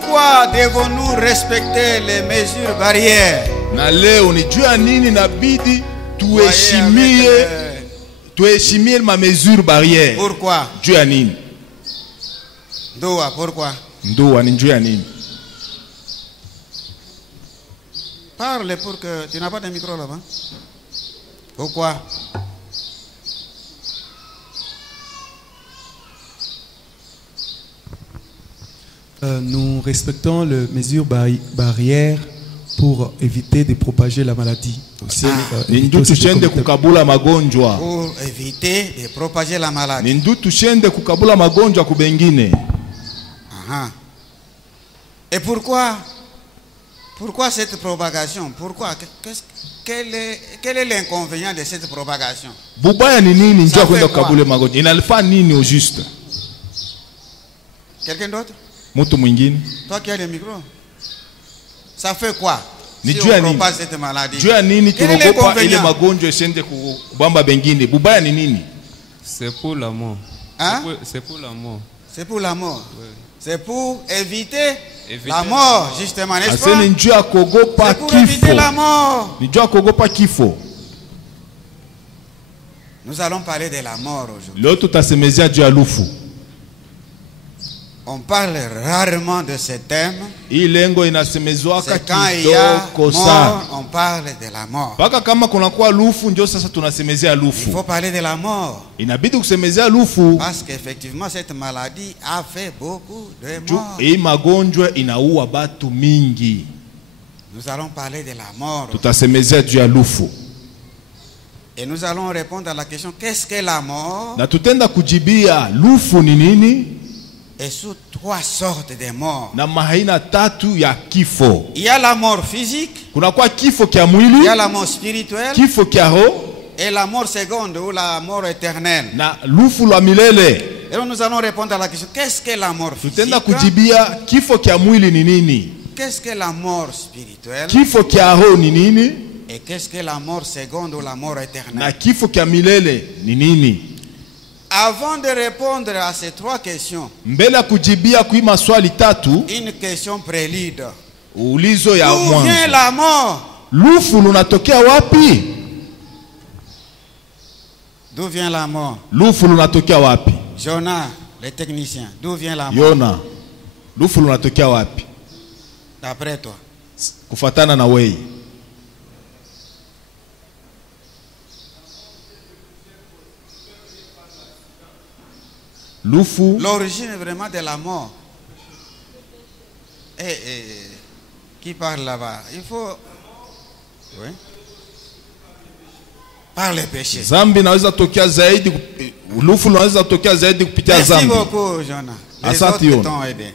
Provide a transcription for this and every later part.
Pourquoi devons-nous respecter les mesures barrières? Na leo ni juu ya nini inabidi tuheshimie ma mesure barrière? Pourquoi? Juu ya nini? Ndoa, pourquoi? Ndoa ni juu ya nini? Parle pour que tu n'as pas de micro là-bas. Pourquoi? Nous respectons les mesures barrières pour éviter de propager la maladie. Aussi, tushende kukabula magonjwa. Pour éviter de propager la maladie. Nindu tushende kukabula magonjwa kubengine. Et pourquoi cette propagation? Pourquoi? Quel est l'inconvénient de cette propagation? Bubaya ni nini njia kwenda kukabula magonjwa? Inalifaa nini au juste? Quelqu'un d'autre? Mtu mwingine? Toi qui as le micro. Ça fait quoi? Ni si juu ya on nini? propage cette maladie. Juu ya nini tunaogopa ile magonjwa isende kubamba bengine? Bubaya ni nini? C'est pour la mort. Hein? C'est pour la mort. C'est pour la mort. Oui. C'est pour éviter la mort, justement, n'est-ce pas? Ni juu ya kuogopa kifo. Éviter la mort. Ni juu ya kuogopa kifo. Nous allons parler de la mort aujourd'hui. Leo tutasemezea juu ya lufu. On parle rarement de ce thème. C'est quand il y a mort, on parle de la mort. Il faut parler de la mort. Parce qu'effectivement, cette maladie a fait beaucoup de morts. Nous allons parler de la mort. Et nous allons répondre à la question, qu'est-ce que la mort? Et sous trois sortes de morts. Il y a la mort physique. Il y a la mort spirituelle. Et la mort seconde ou la mort éternelle. Et donc nous allons répondre à la question, qu'est-ce que la mort physique? Qu'est-ce que la mort spirituelle? Et qu'est-ce que la mort seconde ou la mort éternelle? Avant de répondre à ces trois questions, une question prélude. D'où vient la mort? D'où vient la mort? Jonah, le technicien, d'où vient la mort? D'après toi. L'origine vraiment de la mort. Qui parle là-bas? Il faut... Oui. Par le péché. Merci beaucoup, Jonah. Les autres t'ont aidé.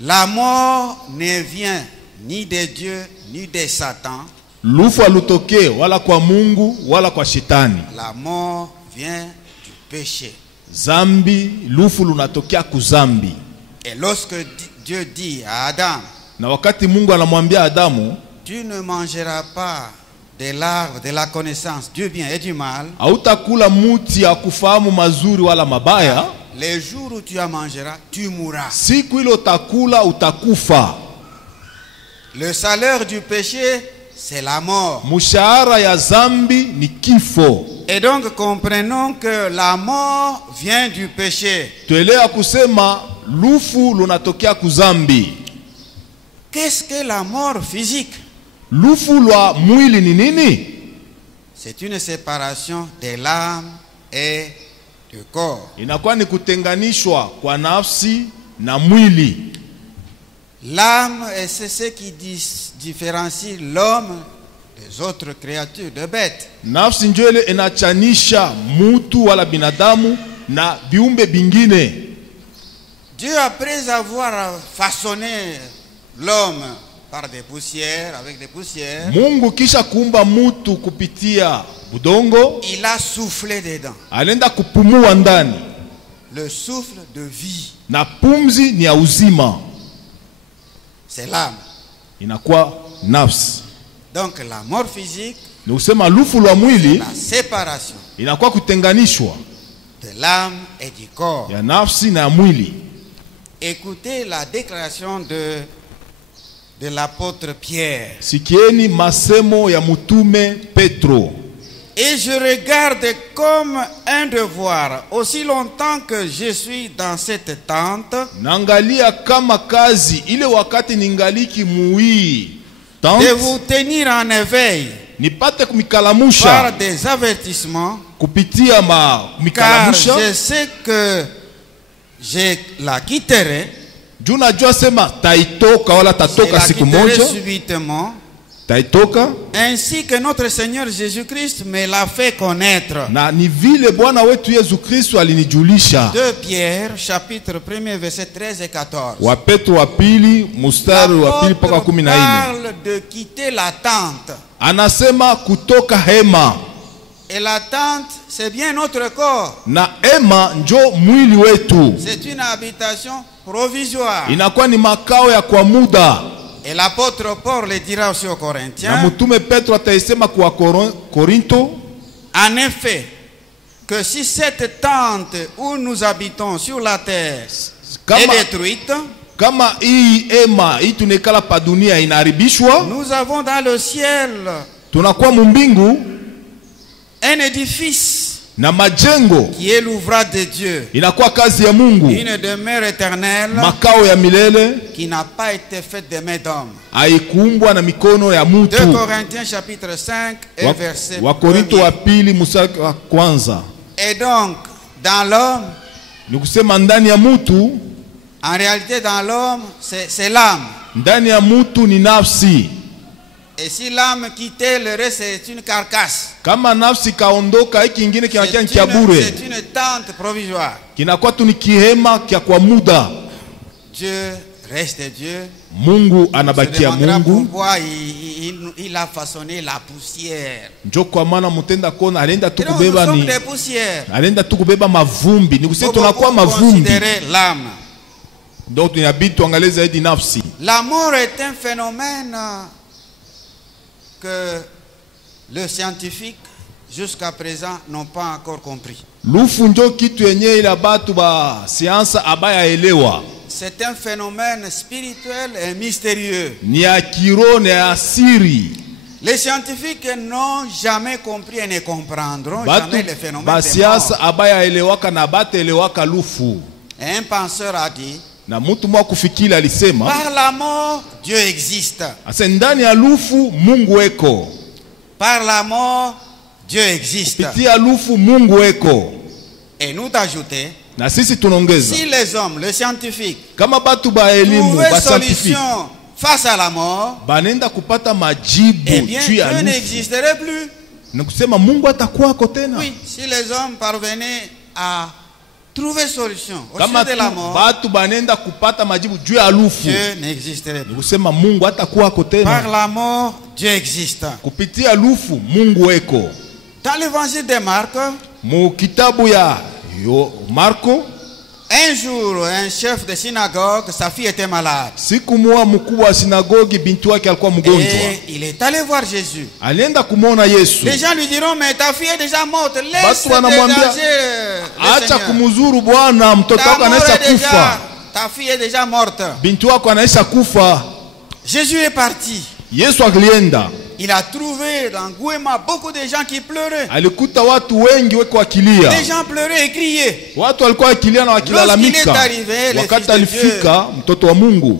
La mort ne vient ni de Dieu, ni de Satan. La mort vient du péché. Et lorsque Dieu dit à Adam, tu ne mangeras pas de l'arbre de la connaissance du bien et du mal, les jours où tu en mangeras, tu mourras. Le salaire du péché, c'est la mort. Et donc comprenons que la mort vient du péché. Qu'est-ce que la mort physique? C'est une séparation de l'âme et du corps. L'âme, c'est ce qui différencie l'homme des autres créatures, de bêtes. Dieu, après avoir façonné l'homme par des poussières, avec des poussières, il a soufflé dedans. Le souffle de vie. C'est l'âme. Donc la mort physique, c'est la séparation. de l'âme et du corps. Ya nafsi na mwili. Écoutez la déclaration de l'apôtre Pierre. Sikieni masemo ya mutume Petro. Et je regarde comme un devoir, aussi longtemps que je suis dans cette tente, Nangalia kama kazi ile wakati ningaliki muii tente, de vous tenir en éveil nipate kumikalamusha par des avertissements, kupitia car kumikalamusha. je sais que je la quitterai. Juu najua sema taitoka wala Je tatoka la siku quitterai moja. subitement, Taitoka ainsi que notre Seigneur Jésus-Christ me l'a fait connaître. na ni vile Bwana wetu Yesu Kristo alinijulisha. 2 Pierre, chapitre 1er, verset 13 et 14. Wa Petro wa pili mstari wa pili mpaka 14. Parle de quitter la tente. Anasema kutoka hema. Et la tente, c'est bien notre corps. Na hema njo mwili wetu. C'est une habitation provisoire. Inakuwa ni makao ya kwa muda. Et l'apôtre Paul le dira aussi aux Na Corinthiens. mutume Petro ataisema kwa Korinto. En effet, que si cette tente où nous habitons sur la terre est détruite, Kama hii hema hii tunekala pa dunia inaharibishwa, nous avons dans le ciel tunakuwa mumbingu un édifice na majengo qui est l'ouvrage de Dieu, inakuwa kazi ya Mungu, une demeure éternelle makao ya milele qui n'a pas été faite de mains d'hommes. haikuumbwa na mikono ya 2 mutu. Corinthiens chapitre 5 et verset Wa Korinto 1er. wa pili mstari wa kwanza. Et donc, dans l'homme, Ni kusema ndani ya mutu, en réalité dans l'homme, c'est l'âme. ndani ya mutu ni nafsi. Et si l'âme quittait, le reste c'est une carcasse. Kama nafsi kaondoka, hiki kingine kinakuwa ni cha bure, C'est une tente provisoire. kinakuwa tu ni kihema kya kwa muda. Dieu reste Dieu. Mungu Se anabakia demandera Mungu. pourquoi il a façonné la poussière. Njo kwa maana mutenda kona alienda tu Et donc, nous kubeba sommes ni des poussières. alienda tu kubeba mavumbi. Ni kusema Faut tunakuwa beaucoup mavumbi. considérer l'âme. Donc tunabidi tuangalie zaidi nafsi. La mort est un phénomène que le scientifique jusqu'à présent n'ont pas encore compris. Lufu njo kitu yenye ila batu ba siansa abaya elewa. C'est un phénomène spirituel et mystérieux. Ni ya kiroho na ya siri. Les scientifiques n'ont jamais compris et ne comprendront Batu jamais le phénomène ba des siasa morts. abaya elewaka na bata elewaka lufu. Et un penseur a dit, Na mtu mwa kufikiri alisema, par la mort, Dieu existe. ase ndani ya lufu Mungu eko. Par la mort, Dieu existe. Pitia lufu Mungu eko. Et nous d'ajouter, Na sisi tunaongeza. si les hommes, les scientifiques, Kama batu ba elimu, trouvaient ba scientifique, solution face à la mort, banenda kupata majibu eh bien, juu ya Dieu lufu. n'existerait plus. Na kusema Mungu atakuwako tena. Oui, si les hommes parvenaient à trouver solution au Kama sujet de la tu mort, batu banenda kupata majibu juu ya lufu, Dieu n'existerait ni plus. kusema Mungu atakuwako Par tena. la mort, Dieu existe. Kupitia lufu Mungu eko. Dans l'évangile de Marc, Mu kitabu ya Marko, un jour, un chef de synagogue, sa fille était malade. siku moja mkubwa wa sinagogi binti wake alikuwa mgonjwa. Et il est allé voir Jésus. Alienda kumwona Yesu. Les gens lui diront, mais ta fille est déjà morte. Laisse Batu wanamwambia, déranger le acha Seigneur. kumuzuru Bwana, mtoto Ta wako mort anaisha est déjà- kufa. ta fille est déjà morte. Binti wako anaisha kufa. Jésus est parti. Yesu alienda. Il a trouvé dans Gouema beaucoup de gens qui pleuraient. Alikuta watu wengi weko wakilia. Les gens pleuraient et criaient. Watu walikuwa wakilia na wakilalamika. Lorsqu'il est arrivé, le Wakati Fils de alifika mtoto wa Mungu,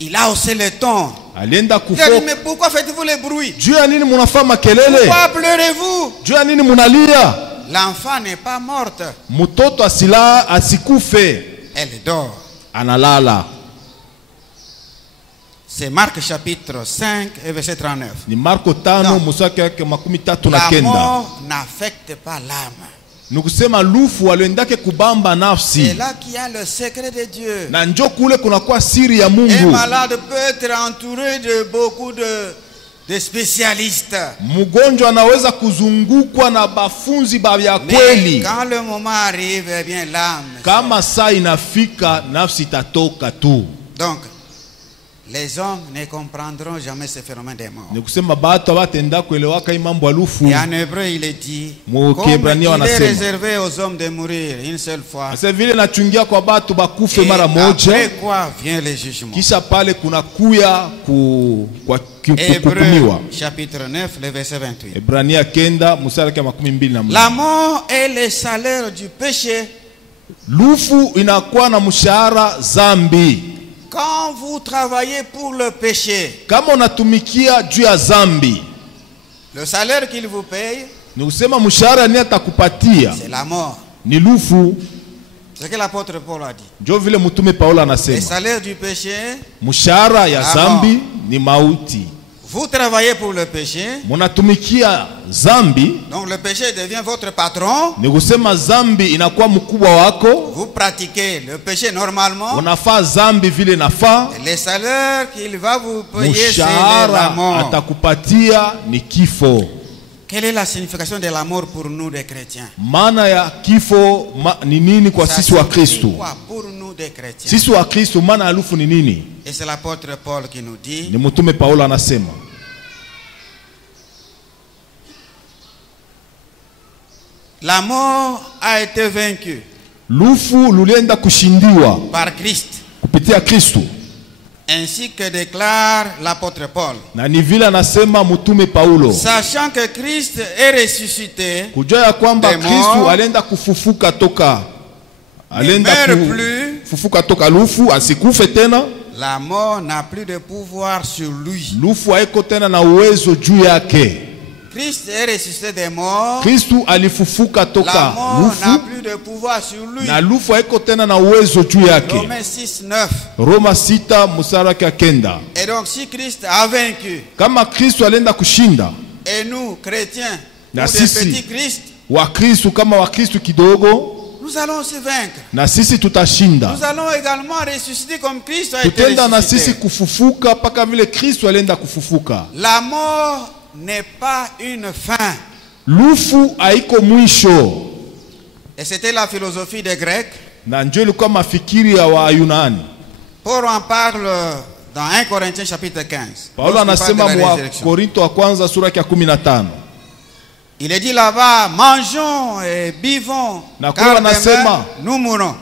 Il a haussé le ton. alienda Il a dit, kufo. mais pourquoi faites-vous le bruit? Juu ya nini munafanya makelele? Pourquoi pleurez-vous? Juu ya nini munalia? L'enfant n'est pas morte. Mtoto asikufe, Elle dort. analala. C'est Marc chapitre 5 et verset 39. Ni Marko 5 Non. mstari wake 39 na La kenda. mort n'affecte pas l'âme. Nikusema lufu aliendake kubamba C'est nafsi. là qu'il y a le secret de Dieu. Na njo kule kunakuwa siri ya Un Mungu. malade peut être entouré de beaucoup de spécialistes. Mgonjwa anaweza kuzungukwa na bafunzi ba vya Mais kweli. quand le moment arrive, eh bien l'âme. Kama saa inafika nafsi itatoka tu. Donc, les hommes ne comprendront jamais ce phénomène des morts. Et en hébreu, il est dit, comme il est réservé aux hommes de mourir une seule fois, et après quoi vient le jugement. Hébreu, chapitre 9, le verset 28. La mort est le salaire du péché. Quand vous travaillez pour le péché, le salaire qu'il vous paye, c'est la mort. C'est ce que l'apôtre Paul a dit. Le salaire du péché, la mort. Vous travaillez pour le péché, donc le péché devient votre patron. Vous pratiquez le péché normalement. Et le salaire qu'il va vous payer, c'est la mort. Quelle est la signification de la mort pour nous les chrétiens? Quoi pour nous des chrétiens? Et c'est l'apôtre Paul qui nous dit, la mort a été vaincue par Christ. Ainsi que déclare l'apôtre Paul. Sachant que Christ est ressuscité des morts, ne meurt plus, la mort n'a plus de pouvoir sur lui. Christ est ressuscité des morts. La mort n'a plus de pouvoir sur lui. Romains 6, 9. Et donc si Christ a vaincu, et nous chrétiens, nous des petits Christ, nous allons se vaincre. Nous allons également ressusciter comme Christ a été ressuscité. La mort n'est pas une fin. Et c'était la philosophie des Grecs. Paul en parle dans 1 Corinthiens chapitre 15. Il est dit là-bas, mangeons et buvons, car demain nous mourrons.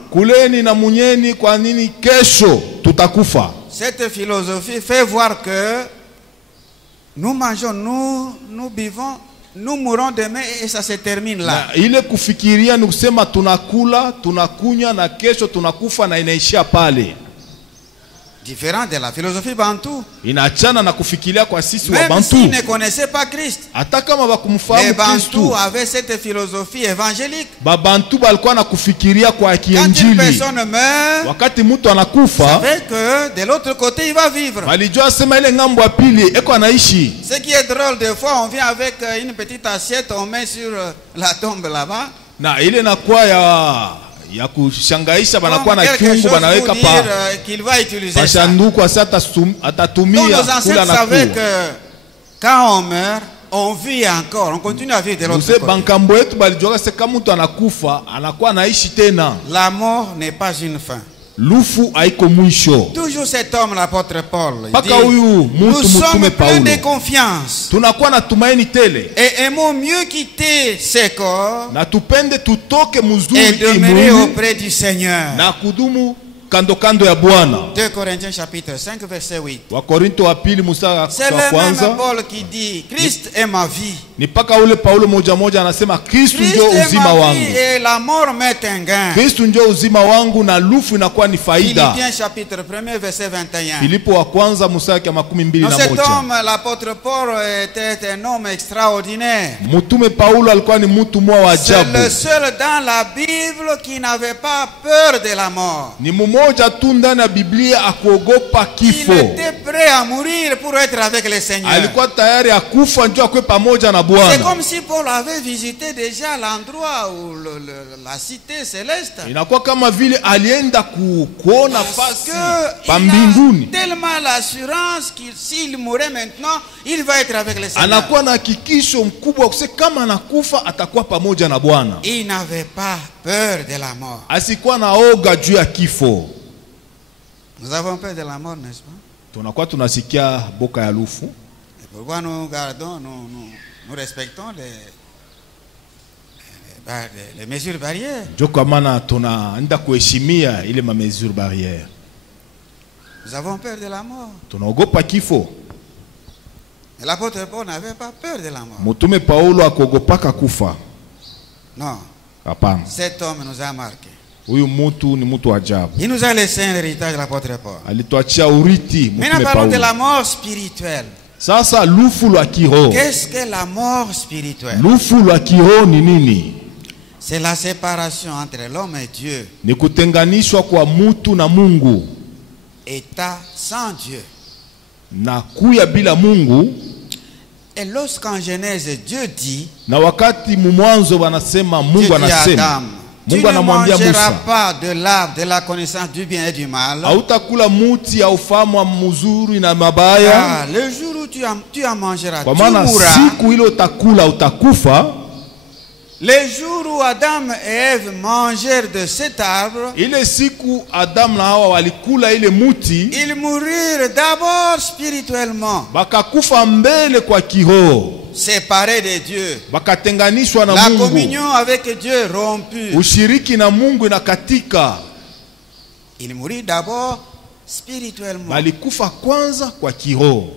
Cette philosophie fait voir que nous mangeons, nous buvons, nous mourrons demain et ça se termine là. Différent de la philosophie bantou. Même s'ils ne connaissaient pas Christ, les bantous avaient cette philosophie évangélique. Quand une personne meurt, savait que de l'autre côté il va vivre. Ce qui est drôle, des fois on vient avec une petite assiette, on met sur la tombe là-bas. Ya kushangaisha banakuwa na chungu banaweka qu'il va utiliser ça. Donc nos ancêtres savaient que quand on meurt, on vit encore, on continue à vivre de l'autre côté. La mort n'est pas une fin. Toujours cet homme, l'apôtre Paul, dit, nous sommes pleins de confiance et aimons mieux quitter ces corps et demeurer auprès du Seigneur. 2 Corinthiens chapitre 5 verset 8. C'est le même Paul qui dit, Christ est ma vie. Christ est ma vie et la mort m'est un gain. Philippiens chapitre 1 verset 21. Donc cet homme, l'apôtre Paul, était un homme extraordinaire. C'est le seul dans la Bible qui n'avait pas peur de la mort. Il était prêt à mourir pour être avec le Seigneur. C'est comme si Paul avait visité déjà l'endroit où la cité céleste. Parce qu'il a tellement l'assurance que s'il mourait maintenant, il va être avec le Seigneur. Il n'avait pas peur de la mort. Nous avons peur de la mort, n'est-ce pas? tunakuwa tunasikia boka ya lufu. Pourquoi nous gardons, nous respectons les mesures barrières. Joko maana tunaenda kuheshimia ile ma mesure barrière. Nous avons peur de la mort. Tunaogopa kifo. Et l'apôtre Paul n'avait pas peur de la mort. Mtume Paulo akogopaka kufa. Non. Hapana. Cet homme nous a marqué. Huyu mtu ni mtu ajabu. Il nous a laissé un héritage de l'apôtre Paul. Alituachia urithi mtume Paulo. Maintenant parlons de la mort spirituelle. Sasa lufu lwa kiroho. Qu'est-ce que la mort spirituelle? Lufu lwa kiroho ni nini? C'est la séparation entre l'homme et Dieu. Ni kutenganishwa kwa mtu na Mungu. État sans Dieu. Na kuya bila Mungu. Et lorsqu'en Genèse Dieu dit, na wakati mwanzo wanasema Mungu anasema, Mungu anamwambia Musa, tu ne mangeras pas de l'arbre de la connaissance du bien et du mal. Hautakula muti ya ufahamu wa mzuri na mabaya. Ah, le jour où tu en mangeras, kwa maana siku ile utakula utakufa. Le jour où Adam et Ève mangèrent de cet arbre, ile siku Adam na Hawa walikula ile muti, ils mourirent d'abord spirituellement. Bakakufa mbele kwa kiroho. Séparés de Dieu. Bakatenganishwa na Mungu. La communion avec Dieu rompue. Ushiriki na Mungu inakatika. Ils mourirent d'abord spirituellement. Balikufa kwanza kwa kiroho.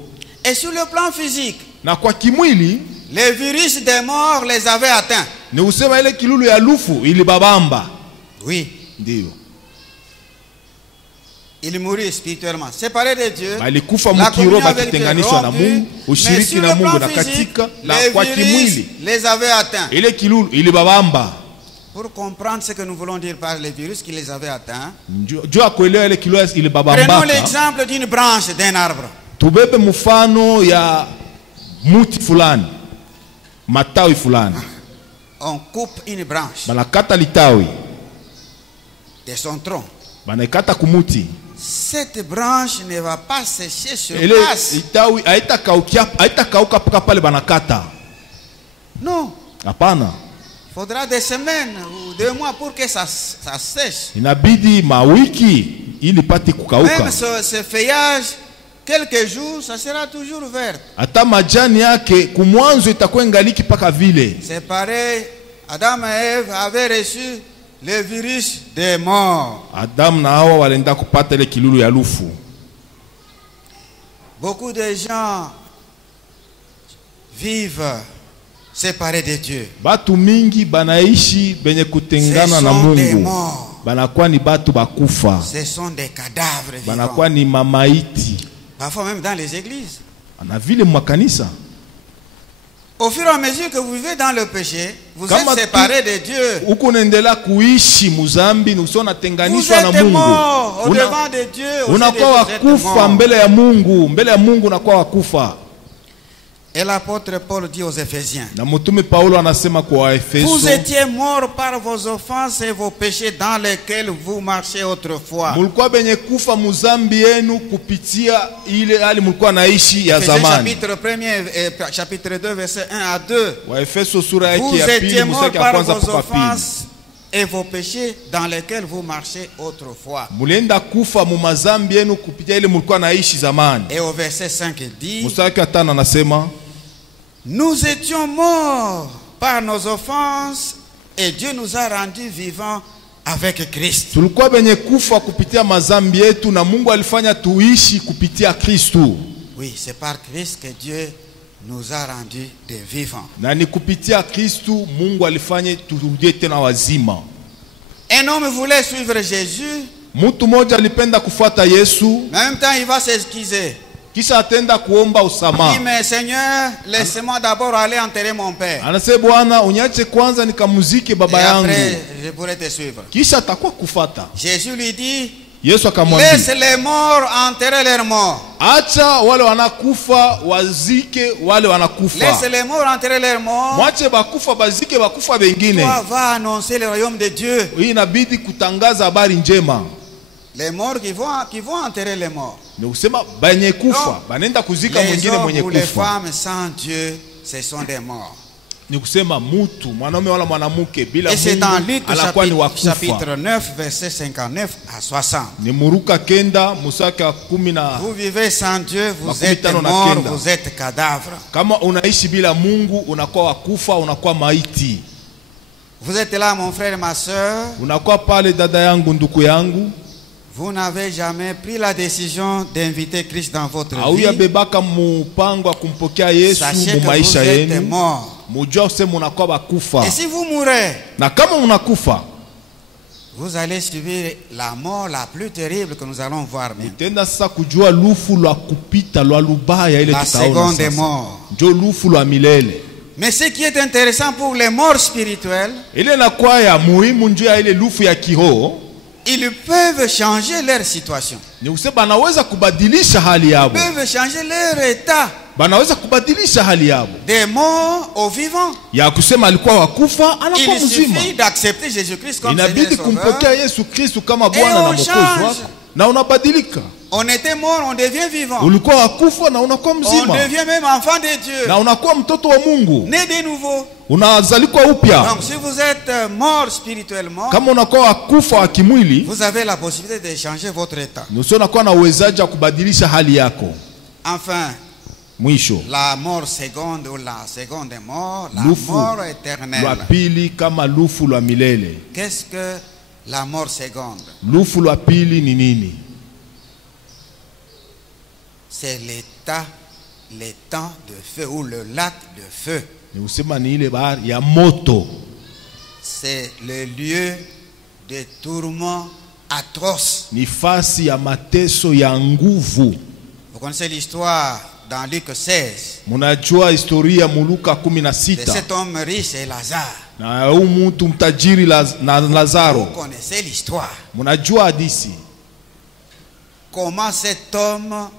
Et sur le plan physique, na kwa kimwili, les virus des morts les avaient atteints. Ni usema ile kilulu ya lufu ilibabamba. Oui. Ndio. Ils moururent spirituellement, séparés de Dieu. Balikufa mukiro bakitenganishwa na Mungu, ushiriki na Mungu na katika la kwa kimwili. Les avaient atteints. Ile kilulu ilibabamba. Pour comprendre ce que nous voulons dire par les virus qui les avaient atteints. Jua kuelewa ile kilulu ilibabamba. Prenons l'exemple d'une branche d'un arbre. Tubebe mfano ya muti fulani. Matawi fulani. On coupe une branche banakata litawi de son tronc. Banakata kumuti. Cette branche ne va pas sécher sur place. Litawi haitakauka paka pale banakata. Non. Hapana. Il faudra des semaines ou 2 mois pour que ça sèche. Inabidi mawiki ili pati kukauka. Même ce feuillage, quelques jours, ça sera toujours vert. Hata majani yake kumwanzo itakuwa ngaliki paka vile. C'est pareil, Adam et Ève avaient reçu le virus des morts. Adam na Hawa walenda kupata ile kilulu ya lufu. Beaucoup de gens vivent séparés de Dieu. Batu mingi banaishi benye kutengana na Mungu. Banakuwa ni batu bakufa. Ce sont des cadavres vivants. Banakuwa ni mamaiti. Parfois même dans les églises. Na vile mwakanisa. Au fur et à mesure que vous vivez dans le péché, vous êtes séparés de Dieu. Uko nendela kuishi muzambi nusona tenganishwa na Mungu. Vous êtes mort au devant de Dieu. Unakuwa wakufa mbele ya Mungu, mbele ya Mungu unakuwa wakufa. Et l'apôtre Paul dit aux Éphésiens, na mtume Paulo anasema kwa Efeso, vous étiez morts par vos offenses et vos péchés dans lesquels vous marchiez autrefois. Mulikuwa benye kufa muzambi yenu kupitia ile hali mulikuwa naishi ya zamani. Chapitre 2 verset 1 à 2. Wa Efeso sura yake vous ya pili étiez morts par vos pili. offenses et vos péchés dans lesquels vous marchiez autrefois. Mulienda kufa mu mazambi yenu kupitia ile mulikuwa naishi zamani. Et au verset 5 il dit, Mstari wa 5 anasema, nous étions morts par nos offenses et Dieu nous a rendus vivants avec Christ. Tulikuwa benye kufa kupitia mazambi yetu na Mungu alifanya tuishi kupitia Kristo. Oui, c'est par Christ que Dieu nous a rendus des vivants. Na ni kupitia Kristo Mungu alifanya turudie tena wazima. Un homme voulait suivre Jésus. Mtu mmoja alipenda kufuata Yesu. En même temps il va s'excuser. Kisha atenda kuomba usamaha. Oui, mais Seigneur, laisse-moi d'abord aller enterrer mon père. Anasema Bwana, uniache kwanza nikamuzike baba yangu. Après, je pourrai te suivre. Kisha atakuwa kufuata. Jésus lui dit, Yesu akamwambia, laisse les morts enterrer leurs morts. Acha wale wanakufa wazike wale wanakufa. Laisse les morts enterrer leurs morts. Mwache bakufa bazike bakufa bengine. Toi va annoncer le royaume de Dieu. Hii inabidi kutangaza habari njema. Les morts qui vont enterrer les morts. Ni usema banye kufa banenda kuzika mwingine mwenye kufa. Les femmes sans Dieu, ce sont des morts. ni kusema mutu mwanaume wala mwanamke bila Mungu. Et c'est dans Luc chapitre 9 verset 59 à 60. Ni muruka kenda musaka 10. Vous vivez sans Dieu, vous êtes mort, vous êtes cadavre. Kama unaishi bila Mungu unakuwa wakufa, unakuwa maiti. Vous êtes là mon frère et ma sœur. Unakuwa pale dada yangu, ndugu yangu. Vous n'avez jamais pris la décision d'inviter Christ dans votre vie. Auya bebaka mupango kumpokea Yesu mu maisha yenu. Mujua sema unakuwa bakufa. Et si vous mourrez, na kama unakufa, vous allez subir la mort la plus terrible que nous allons voir maintenant. Tenda sasa kujua lufu lwa kupita lwa lubaya ile tutaona sasa. La seconde mort. Ndio lufu lwa milele. Mais ce qui est intéressant pour les morts spirituels, ile na kwa ya muhimu njoo ile lufu ya kiroho, ils peuvent changer leur situation. Ni usema banaweza kubadilisha hali yao. Ils peuvent changer leur état. Banaweza kubadilisha hali yao. Des morts aux vivants. Ya kusema alikuwa wakufa anakuwa mzima. Il suffit d'accepter Jésus-Christ comme Seigneur. Inabidi kumpokea Yesu Kristo kama Bwana na Mwokozi wako na unabadilika. On était mort, on devient vivant. Ulikuwa wakufa na unakuwa mzima. On devient même enfant de Dieu. Na unakuwa mtoto wa Mungu. Né de nouveau. Unazalikwa upya. Donc si vous êtes mort spirituellement, kama unakuwa wakufa wa kimwili, vous avez la possibilité de changer votre état. Nusu unakuwa na uwezaji wa kubadilisha hali yako. Enfin, mwisho, la mort seconde ou la seconde mort, la mort éternelle. La pili kama lufu la milele. Qu'est-ce que la mort seconde? Lufu la pili ni nini? C'est l'état, le temps de feu ou le lac de feu. Ni usema ni ile bahari ya moto. C'est le lieu de tourment atroce. Ni fasi ya mateso ya nguvu. Vous connaissez l'histoire dans Luc 16. Munajua historia Luka 16. De cet homme riche et Lazare. Na huyu mtu mtajiri na Lazaro. Vous connaissez l'histoire. Munajua hadithi. Comment cet homme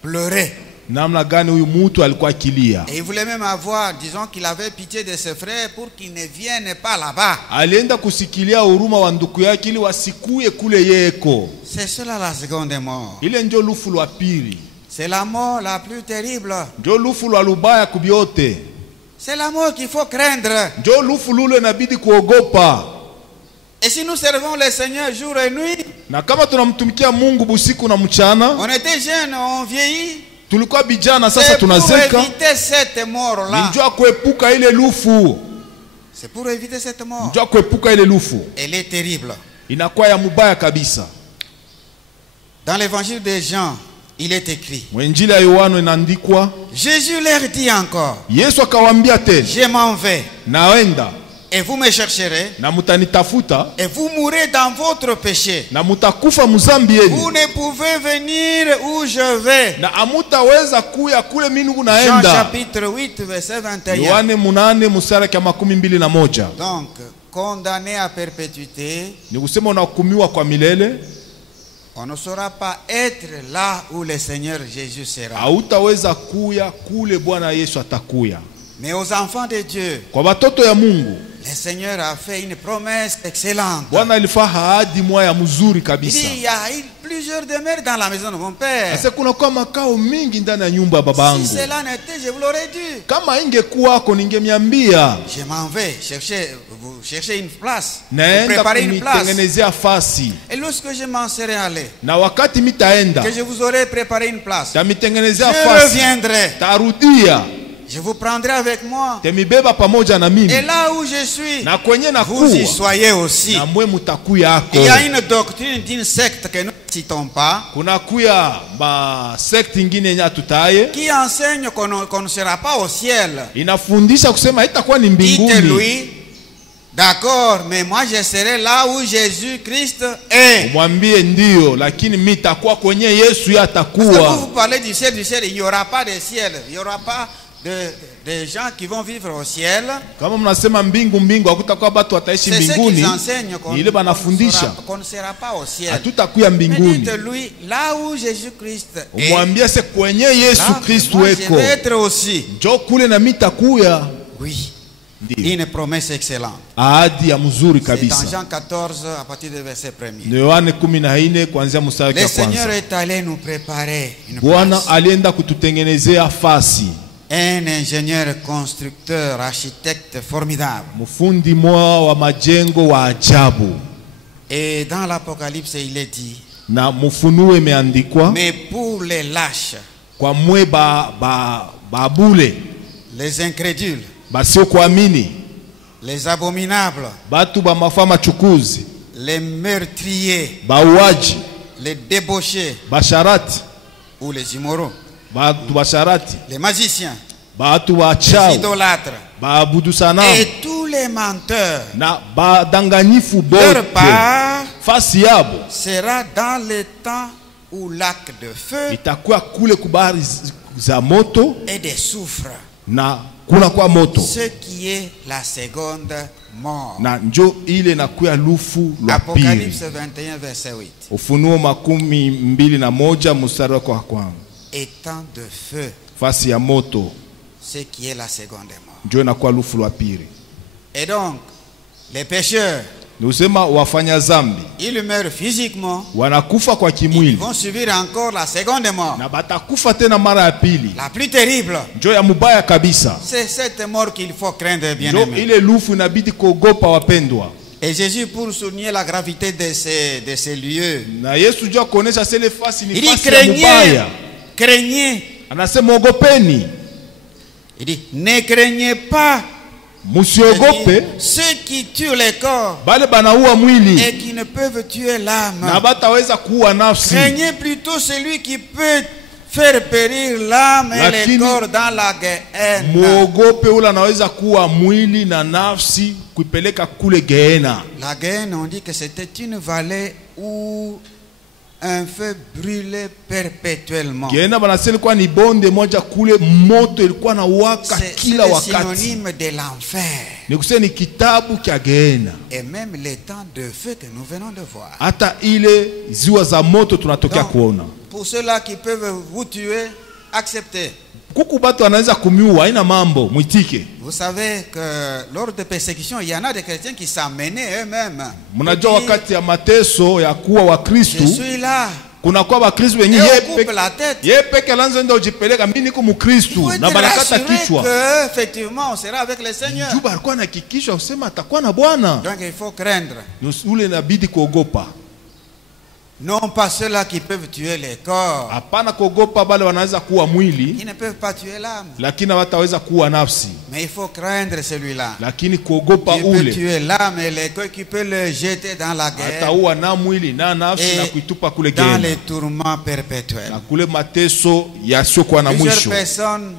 pleurait. Namna gani huyu mtu alikuwa akilia. Et il voulait même avoir, disons qu'il avait pitié de ses frères pour qu'ils ne viennent pas là-bas. Alienda kusikilia huruma wa ndugu yake ili wasikuye kule yeko. C'est cela la seconde mort. Ile ndio lufu lwa pili. C'est la mort la plus terrible. Ndio lufu lwa lubaya kubyote. C'est la mort qu'il faut craindre. Ndio lufu lule inabidi kuogopa. Et si nous servons le Seigneur jour et nuit, na kama tunamtumikia Mungu busiku na mchana, on était jeunes, on vieillit. Tulikuwa bijana sasa tunazeka. Pour éviter cette mort là. Njoo kuepuka ile lufu. C'est pour éviter cette mort. Njoo kuepuka ile lufu. Elle est terrible. Inakuwa ya mubaya kabisa. Dans l'évangile de Jean, il est écrit. Mwinjili ya Yohana inaandikwa. Jésus leur dit encore. Yesu akawaambia tena. Je m'en vais. Naenda. Et vous me chercherez. Na mutanitafuta. Et vous mourrez dans votre péché. Na mutakufa muzambi yenu. Vous ne pouvez venir où je vais. Na amutaweza kuya kule mimi naenda. Jean chapitre 8 verset 21. Yohane 8 mstari wa 21. Donc, condamné à perpétuité. Ni kusema unahukumiwa kwa milele. On ne saura pas être là où le Seigneur Jésus sera. Hautaweza kuya kule Bwana Yesu atakuya. Mais aux enfants de Dieu, kwa watoto ya Mungu, le Seigneur a fait une promesse excellente. Bwana alifanya ahadi moja mzuri kabisa. Il y a plusieurs demeures dans la maison de mon père. Sasa kuna kwa makao mingi ndani ya nyumba ya babangu. Si cela n'était, je vous l'aurais dit. Kama ingekuwa ko ningemiambia. Je m'en vais chercher une place. Préparer une place. Tengenezea fasi. Et lorsque je m'en serai allé, na wakati mitaenda, que je vous aurai préparé une place, tamitengenezea fasi. Je reviendrai. Tarudia. Je vous prendrai avec moi. Temibeba pamoja na mimi. Et là où je suis, na kwenye na vous y soyez aussi. Na mwe mutakuya ako. Il y a une doctrine d'une secte que nous ne citons pas. Kuna kuya ba secte ingine nya tutaye. Qui enseigne qu'on ne sera pas au ciel. Inafundisha kusema itakuwa ni mbinguni. Dites-lui, d'accord, mais moi je serai là où Jésus-Christ est. Mwambie ndio, lakini mimi nitakuwa kwenye Yesu yatakuwa. Parce que vous parlez du ciel, il n'y aura pas de ciel. Il n'y aura pas de gens qui vont vivre au ciel. Kama mnasema mbingu hakutakuwa watu wataishi mbinguni. Ile banafundisha qu'on ne sera pas au ciel. Hatutakuya mbinguni. Dites-lui là où Jésus-Christ est. Umwambie se kwenye Yesu Kristo eko. Je vais être aussi. Njoo kule na mimi nitakuya. Oui. Une promesse excellente. Ahadi ya mzuri kabisa. C'est dans Jean 14 à partir du verset 1er. Yohane 14 kuanzia mstari wa kwanza. Le Seigneur est allé nous préparer une place. Bwana alienda kututengenezea fasi. Un ingénieur, constructeur, architecte formidable. Mufundi mwa wa majengo wa ajabu. Et dans l'Apocalypse, il est dit, na mufunuo imeandikwa, mais pour les lâches, kwa mwe babule, les incrédules, basio kuamini, les abominables, batu ba mafama chukuzi, les meurtriers, bauaji, les débauchés, basharati ou les immoraux, batu basharati, les magiciens, batu les bachao, idolâtres, baabudu sanamu, et tous les menteurs, na badanganyifu leur bote, part fasi yabo sera dans le temps où lac de feu itakuwa kule kubari za moto et des soufres, na kuna kwa moto, ce qui est la seconde mort. na njo ile nakuya lufu lwa pili. Apocalypse 21 verset 8. Ufunuo 21 mstari wa kwanza. Étant de feu, fasi ya moto, ce qui est la seconde mort. njo inakuwa lufu lwa pili. Et donc les pécheurs, Nusema wafanya zambi ils meurent physiquement, wanakufa kwa ils kimwili, vont subir encore la seconde mort, na batakufa tena mara ya pili, la plus terrible. njo ya mubaya kabisa. C'est cette mort qu'il faut craindre, bien Njo aimé. ile lufu inabidi kuogopa wapendwa. Et Jésus, pour souligner la gravité de ces lieux, Na Yesu njo kuonesha sele fasi ni il dit fasi ya mubaya. craignez. Anasema ogopeni, Il dit ne craignez pas musiogope ceux qui tuent les corps bale banaua mwili et qui ne peuvent tuer l'âme. na bataweza kuua nafsi. Craignez plutôt celui qui peut faire périr l'âme et Lakini, les corps dans la Gehenna. muogope ule anaweza kuua mwili na nafsi kuipeleka kule Gehenna. La Gehenna, on dit que c'était une vallée où un feu brûlait perpétuellement. Gehenna banasema ilikuwa ni bonde moja kule, moto ilikuwa na waka kila C'est wakati. synonyme de l'enfer. Ni kusema ni kitabu cha Gehenna. Et même les temps de feu que nous venons de voir. Hata ile ziwa za moto tunatokea Donc, kuona. pour ceux-là qui peuvent vous tuer, acceptez. Kuku batu wanaweza kumiua, haina mambo, mwitike. Vous savez que lors de persécutions, il y en a des chrétiens qui s'amenaient eux-mêmes. Mnajua wakati ya mateso ya kuwa wa Kristu, Je suis là. kuna kwa wa Kristu wenye Et on coupe la tête. ye peke lanzo ndio ujipeleka, mimi niko Mkristu Vous na êtes barakata rassuré kichwa. que effectivement on sera avec le Seigneur. Juba alikuwa anahakikisha usema atakuwa na Bwana. Donc il faut craindre. Ule inabidi kuogopa. Non pas ceux-là qui peuvent tuer les corps, Hapana kuogopa bale wanaweza kuua mwili, qui ne peuvent pas tuer l'âme. lakini hawataweza kuua nafsi. Mais il faut craindre celui-là. Lakini kuogopa Qui peut ule tuer l'âme et les corps, qui peut le jeter dans la guerre, ataua na mwili na nafsi na kuitupa kule dans Gehenna, les tourments perpétuels. na kule mateso yasiokuwa na Plusieurs mwisho. personnes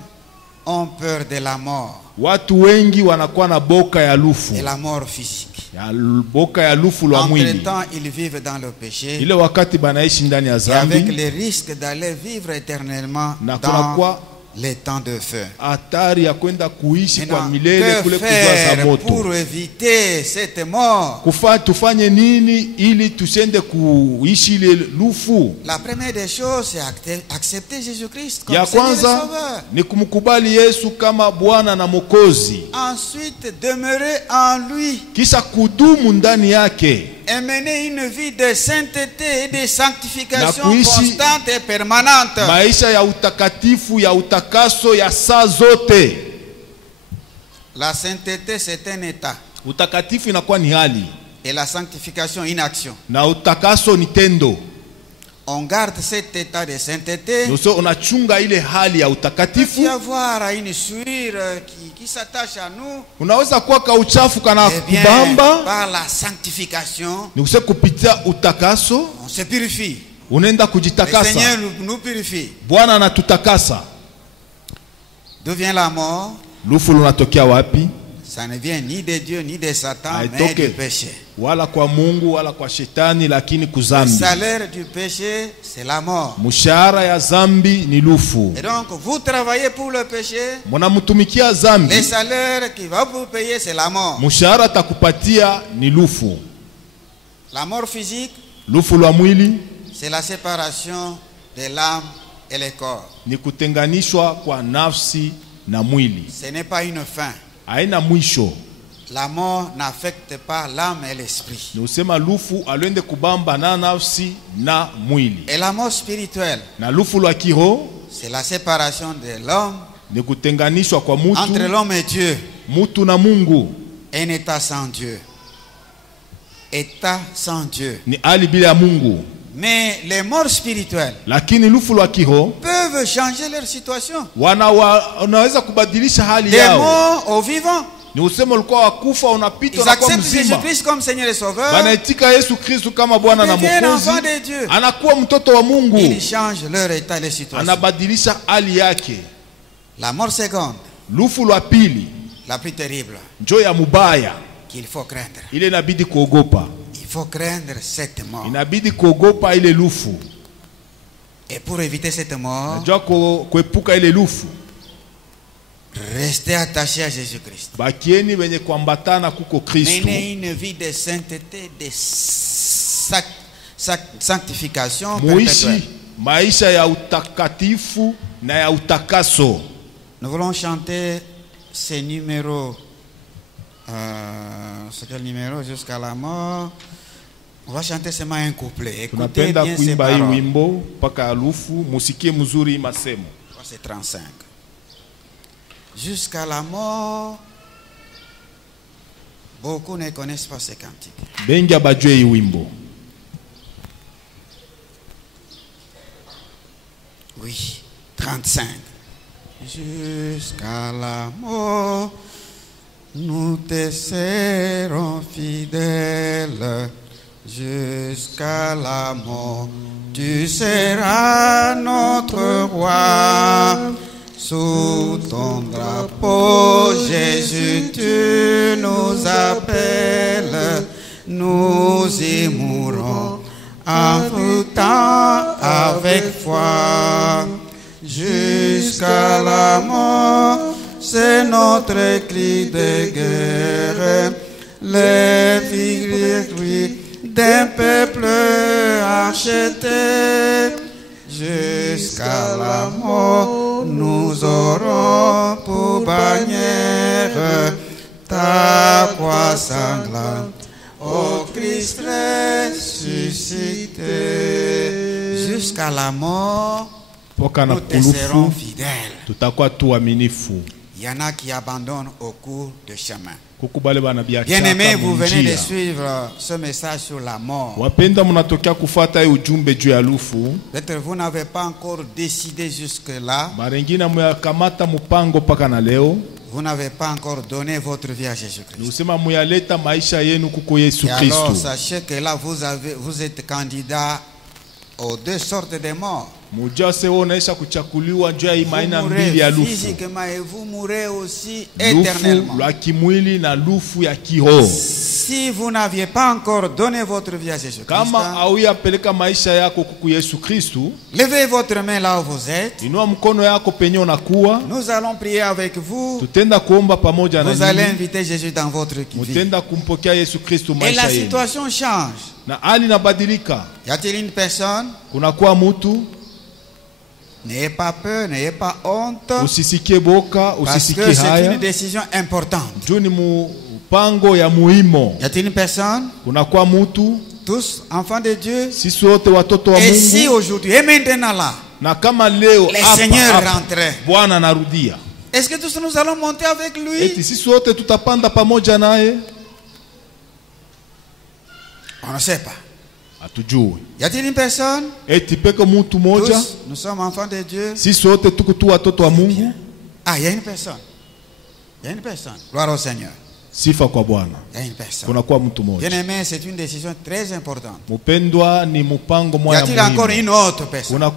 ont peur de la mort, Watu wengi wanakuwa na boka ya lufu, de la mort physique. ya boka ya lufu lwa mwili. Entre-temps, ils vivent dans le péché Ile wakati banaishi ndani ya et avec zambi, le risque d'aller vivre éternellement na dans kunakuwa les temps de feu. hatari ya kwenda kuishi kwa Maintenant, milele que kule kuzwa za faire moto. pour éviter cette mort? Tufanye nini ili tusiende kuishi ile lufu? La première des choses, c'est accepter Jésus-Christ comme Ya Seigneur et kwanza Sauveur. ni kumkubali Yesu kama Bwana na Mwokozi, Ensuite, demeurer en lui kisha kudumu ndani yake et mener une vie de sainteté et de sanctification Na kuishi constante et permanente. maisha ya utakatifu, ya utakaso ya saa zote. La sainteté, c'est un état. Utakatifu inakuwa ni hali Et la sanctification, une action. na utakaso ni tendo. On garde cet état de sainteté. Nuso unachunga ile hali ya Il utakatifu. peut y avoir une souillure qui s'attache à nous. Unaweza kuwa kauchafu kana Eh bien, kubamba, par la sanctification, ni kusema kupitia utakaso on se purifie. unaenda Le kujitakasa. Seigneur nous purifie. Bwana anatutakasa. D'où vient la mort? Lufu lunatokea wapi? Ça ne vient ni de Dieu ni de Satan, mais Haitoke du péché. wala kwa Mungu wala kwa shetani, lakini Le kuzambi. salaire du péché, c'est la mort. Mshahara ya zambi ni lufu. Et donc, vous travaillez pour le péché, Mnamtumikia les zambi, salaires qui va vous payer, c'est la mort. mshahara takupatia ni lufu. La mort physique, Lufu lwa mwili c'est la séparation de l'âme et le corps. ni kutenganishwa kwa nafsi na mwili, Ce n'est pas une fin. haina mwisho. La mort n'affecte pas l'âme et l'esprit. Ni usema lufu alwende kubamba na nafsi na mwili. Et la mort spirituelle, Na lufu lwa kiroho c'est la séparation de l'homme ni kutenganishwa kwa mutu entre l'homme et Dieu. Mutu na Mungu. Un état sans Dieu. État sans Dieu. Ni hali bila ya Mungu. Mais les morts spirituels lakini lufu lwa kiho peuvent changer leur situation. Wanaweza kubadilisha hali des yao. morts aux vivants. Ni usema ulikuwa wakufa unapita Ils unakuwa acceptent mzima. Jésus-Christ comme Seigneur et Sauveur. Banaitika Yesu Kristo kama Bwana na Mwokozi. Anakuwa mtoto wa Mungu. Ils changent leur état et leur situation. Anabadilisha hali yake. La mort seconde. Lufu lwa pili. La plus terrible. Njo ya mubaya. Qu'il faut craindre. Ile inabidi kuogopa. Il faut craindre cette mort. Inabidi kuogopa ile lufu. Et pour éviter cette mort, najua kuepuka ile lufu, restez attaché à Jésus-Christ. bakieni wenye kuambatana kuko Kristo. Menez une vie de sainteté, de sanctification muishi perpétuelle. maisha ya utakatifu na ya utakaso. Nous voulons chanter ces numéros. C'est quel numéro? Jusqu'à la mort. On va chanter seulement un couplet. Écoutez bien ces paroles. Wimbo paka alufu musikie mzuri masemo. C'est 35. Jusqu'à la mort. Beaucoup ne connaissent pas ces cantiques. Bengi abajue hii wimbo. Oui, 35. Jusqu'à la mort, nous te serons fidèles. Jusqu'à la mort, tu seras notre roi. Sous ton drapeau, Jésus, tu nous appelles. Nous y mourrons en fructant avec foi. Jusqu'à la mort, c'est notre cri de guerre. Les fruits d'un peuple acheté. Jusqu'à la mort, nous aurons pour bannière ta croix sanglante, ô Christ ressuscité. Jusqu'à la mort, nous te serons fidèles. Il y en a qui abandonnent au cours du chemin. Bien-aimés, vous venez de suivre ce message sur la mort. Peut-être vous n'avez pas encore décidé jusque-là. Vous n'avez pas encore donné votre vie à Jésus-Christ. Et alors, sachez que là, vous êtes candidat aux deux sortes de morts. Vous mourrez physiquement et vous mourrez aussi éternellement. Si vous n'aviez pas encore donné votre vie à Jésus-Christ, levez votre main là où vous êtes. Nous allons prier avec vous. Vous allez inviter Jésus dans votre vie. Et la situation change. Y a-t-il une personne? N'ayez pas peur, n'ayez pas honte. Parce que c'est une décision importante. Y a-t-il une personne? Tous enfants de Dieu. Et si aujourd'hui et maintenant là, le Seigneur rentrait, est-ce que tous nous allons monter avec lui? On ne sait pas. Y a-t-il une personne? Tous, nous sommes enfants de Dieu. Ah, il y a une personne. Il y a une personne. Gloire au Seigneur. Il y a une personne. Bien aimé, c'est une décision très importante. Y a-t-il encore une autre personne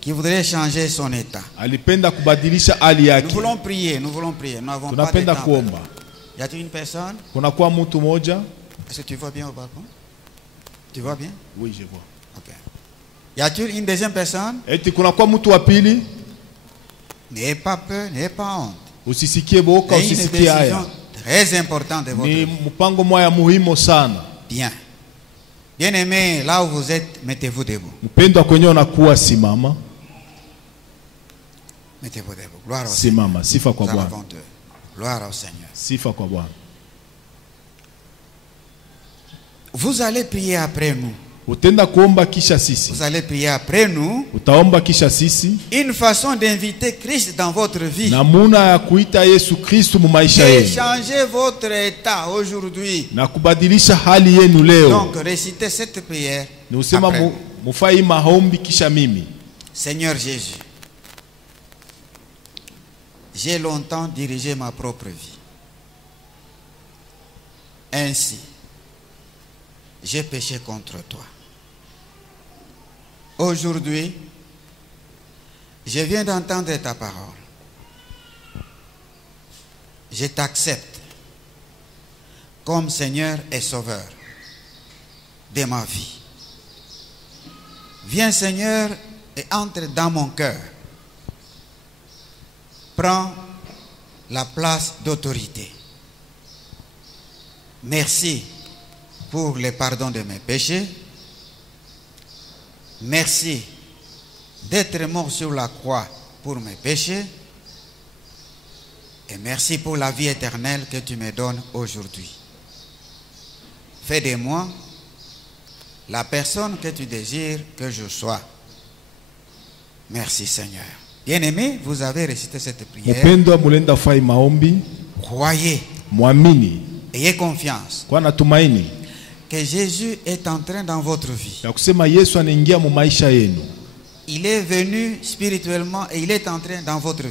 qui voudrait changer son état? Nous voulons prier, nous n'avons pas de temps. Y a-t-il une personne? Est-ce que tu vois bien au balcon? Tu vois bien? Oui, je vois. Ok. Y a-t-il une deuxième personne? N'ayez pas peur, n'ayez pas honte. C'est une décision très importante de votre vie. Bien. Bien aimé, là où vous êtes, mettez-vous debout. Mettez-vous debout. Gloire au Seigneur. Gloire au Seigneur. Vous allez prier après nous. Utenda kuomba kisha sisi. Vous allez prier après nous. Utaomba kisha sisi. Une façon d'inviter Christ dans votre vie. Namuna ya kuita Yesu Kristo mu maisha yenu. Changer votre état aujourd'hui. Na kubadilisha hali yenu leo. Donc récitez cette prière. Ni usema mufai maombi kisha mimi. Seigneur Jésus, j'ai longtemps dirigé ma propre vie. Ainsi, j'ai péché contre toi. Aujourd'hui, je viens d'entendre ta parole. Je t'accepte comme Seigneur et Sauveur de ma vie. Viens Seigneur et entre dans mon cœur. Prends la place d'autorité. Merci pour le pardon de mes péchés. Merci d'être mort sur la croix pour mes péchés. Et merci pour la vie éternelle que tu me donnes aujourd'hui. Fais de moi la personne que tu désires que je sois. Merci Seigneur. Bien-aimés, vous avez récité cette prière. Croyez. Ayez confiance que Jésus est entré dans votre vie. Il est venu spirituellement et il est entré dans votre vie.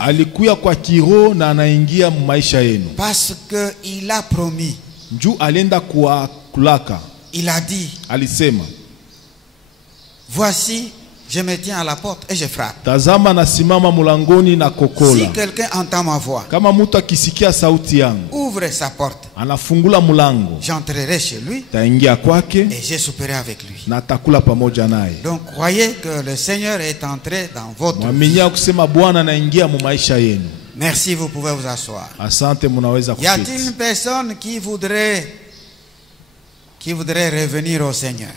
Parce qu'il a promis. Il a dit, voici, je me tiens à la porte et je frappe. Si quelqu'un entend ma voix, ouvre sa porte, j'entrerai chez lui et je souperai avec lui. Donc croyez que le Seigneur est entré dans votre vie. Merci, vous pouvez vous asseoir. Y a-t-il une personne qui voudrait revenir au Seigneur?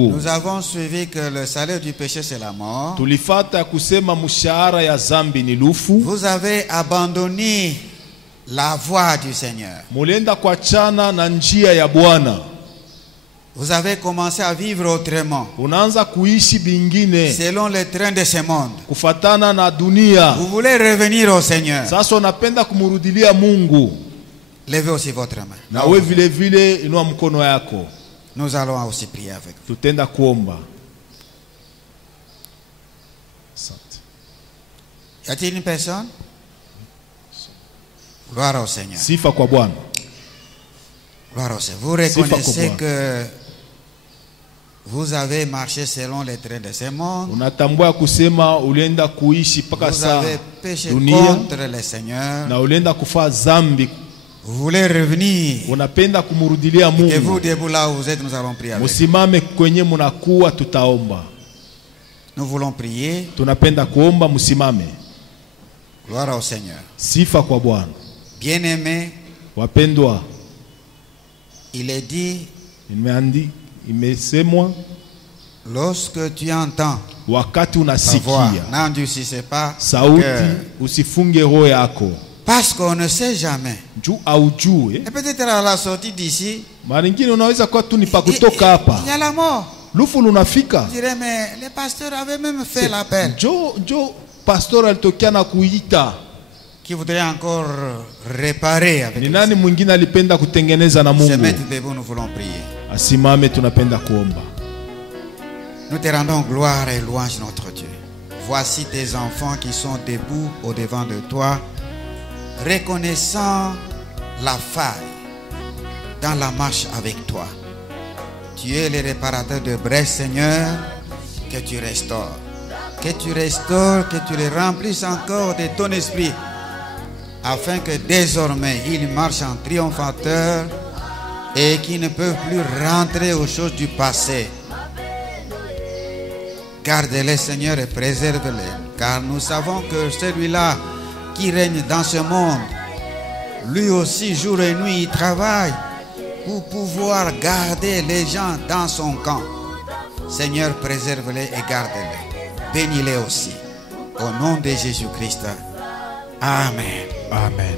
Nous avons suivi que le salaire du péché c'est la mort. Vous avez abandonné la voie du Seigneur. Vous avez commencé à vivre autrement, selon les trains de ce monde. Vous voulez revenir au Seigneur. Levez aussi votre main. Nous allons aussi prier avec vous. Y a-t-il une personne? Gloire au Seigneur. Gloire au Seigneur. Vous reconnaissez que vous avez marché selon les trains de ce monde. Vous avez péché contre le Seigneur. Vous voulez revenir. Et vous debout là où vous êtes, nous allons prier avec vous. Nous voulons prier. Gloire au Seigneur. Bien-aimé, il est dit, lorsque tu entends sa voix, n'endurcissez pas le cœur. Parce qu'on ne sait jamais. Et peut-être à la sortie d'ici, il y a la mort. Je dirais, mais les pasteurs avaient même fait l'appel. Qui voudrait encore réparer avec nous. Se mettre debout, nous voulons prier. Nous te rendons gloire et louange, notre Dieu. Voici tes enfants qui sont debout au devant de toi, reconnaissant la faille dans la marche avec toi. Tu es le réparateur de brèches, Seigneur, que tu restaures. Que tu restaures, que tu les remplisses encore de ton esprit, afin que désormais ils marchent en triomphateur et qu'ils ne peuvent plus rentrer aux choses du passé. Garde-les, Seigneur, et préserve-les, car nous savons que celui-là qui règne dans ce monde, lui aussi jour et nuit il travaille pour pouvoir garder les gens dans son camp. Seigneur, préserve-les et garde-les. Bénis-les aussi. Au nom de Jésus-Christ. Amen. Amen.